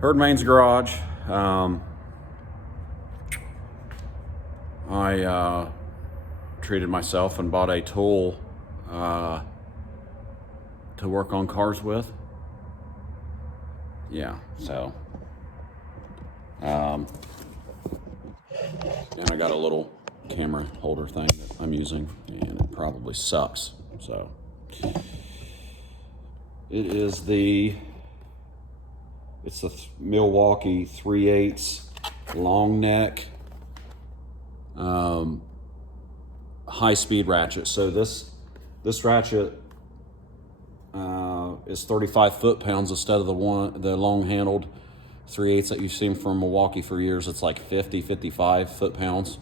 Herd Main's garage. I treated myself and bought a tool to work on cars with. Yeah, so and I got a little camera holder thing that I'm using, and it probably sucks. So it's the Milwaukee 3/8 long neck high-speed ratchet. So this ratchet is 35 foot-pounds instead of the long-handled 3/8 that you've seen from Milwaukee for years. It's like 55 foot-pounds.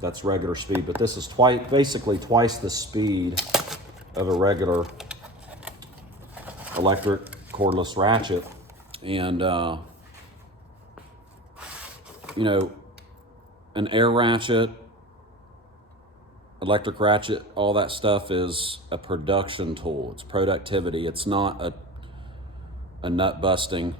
That's regular speed, but this is basically twice the speed of a regular electric cordless ratchet. And you know, an air ratchet, electric ratchet, all that stuff is a production tool. It's productivity. It's not a nut busting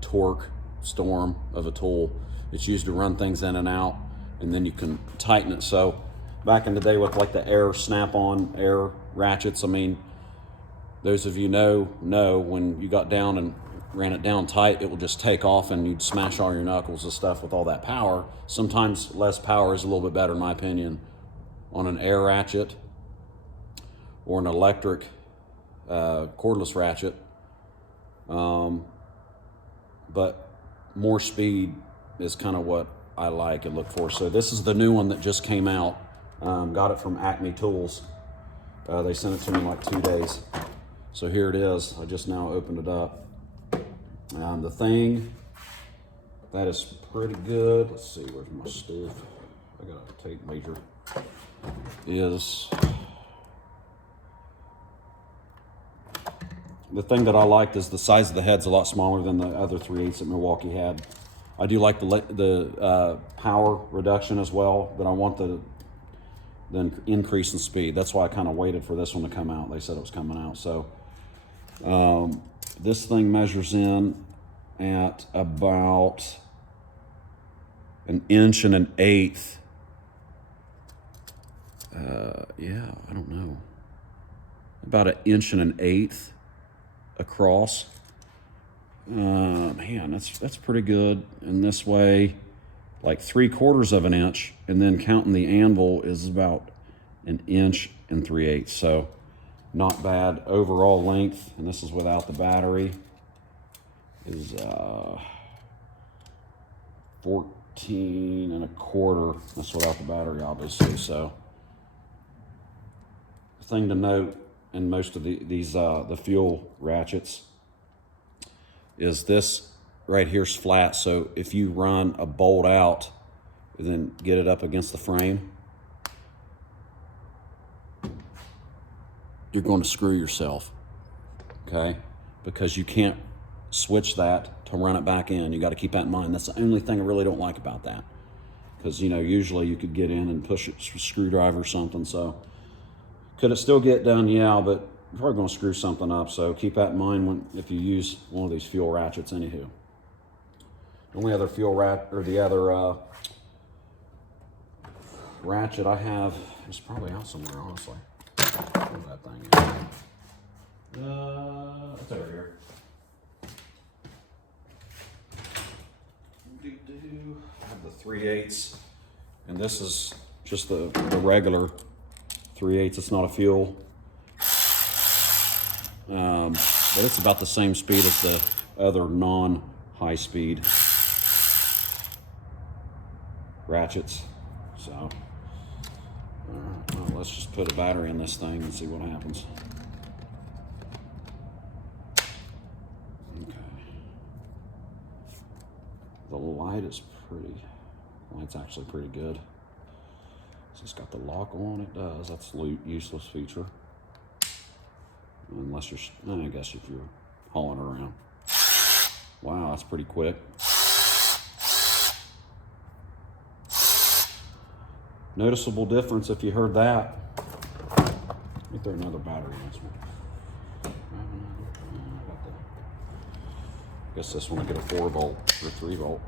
torque storm of a tool. It's used to run things in and out, and then you can tighten it. So back in the day with like the air snap-on air ratchets, I mean, those of you know when you got down and ran it down tight, it will just take off and you'd smash all your knuckles and stuff with all that power. Sometimes less power is a little bit better, in my opinion, on an air ratchet or an electric cordless ratchet. But more speed is kind of what I like and look for. So this is the new one that just came out. Got it from Acme Tools. They sent it to me in like 2 days. So here it is. I just now opened it up. The thing that is pretty good. Let's see, where's my stuff? I got a tape measure. Is the thing that I liked is the size of the head's a lot smaller than the other 3/8 that Milwaukee had. I do like the power reduction as well, but I want the increase in speed. That's why I kind of waited for this one to come out. They said it was coming out. So this thing measures in at about 1 1/8 yeah, I don't know. About 1 1/8 inches across. Man, that's pretty good. And this way, like 3/4 of an inch, and then counting the anvil is about 1 3/8 inches. So not bad. Overall length, and this is without the battery, is 14 1/4. That's without the battery, obviously. So the thing to note in most of the fuel ratchets is this right here's flat. So if you run a bolt out and then get it up against the frame, you're going to screw yourself, okay? Because you can't switch that to run it back in. You got to keep that in mind. That's the only thing I really don't like about that. Because, you know, usually you could get in and push it with a screwdriver or something. So could it still get done? Yeah, but you're probably going to screw something up. So keep that in mind if you use one of these fuel ratchets. Anywho, the only other ratchet I have is probably out somewhere, honestly. Where's that thing at? It's over here. I have the 3/8, and this is just the regular 3/8. It's not a fuel, but it's about the same speed as the other non-high speed ratchets. So well, let's just put a battery in this thing and see what happens. Okay. The light is light's actually pretty good. It's got the lock on. It does. That's a useless feature. Unless I guess if you're hauling around. Wow, that's pretty quick. Noticeable difference if you heard that. Let me throw another battery in this one. Guess this one will get a 4 volt or 3 volt.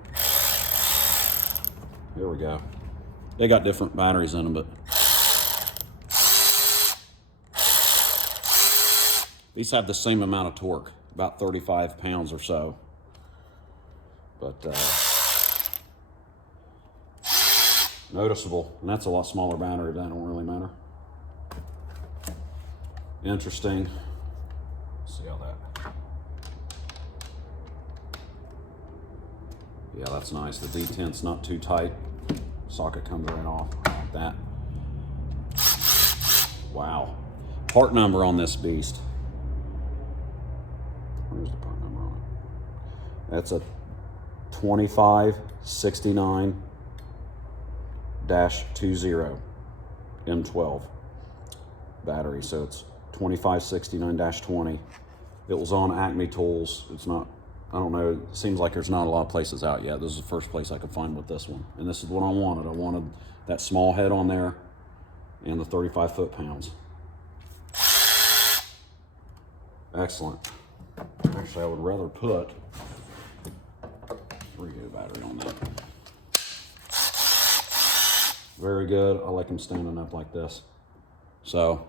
Here we go. They got different batteries in them, but these have the same amount of torque, about 35 pounds or so. But noticeable, and that's a lot smaller battery. That don't really matter. Interesting. Let's see how that. Yeah, that's nice. The detent's not too tight. Socket comes right off like that. Wow. Part number on this beast. Where's the part number on it? That's a 2569-20 M12 battery. So it's 2569-20. It was on Acme Tools. It's not, I don't know, it seems like there's not a lot of places out yet. This is the first place I could find with this one. And this is what I wanted. I wanted that small head on there and the 35 foot-pounds. Excellent. Actually, I would rather put a 3A battery on that. Very good. I like them standing up like this. So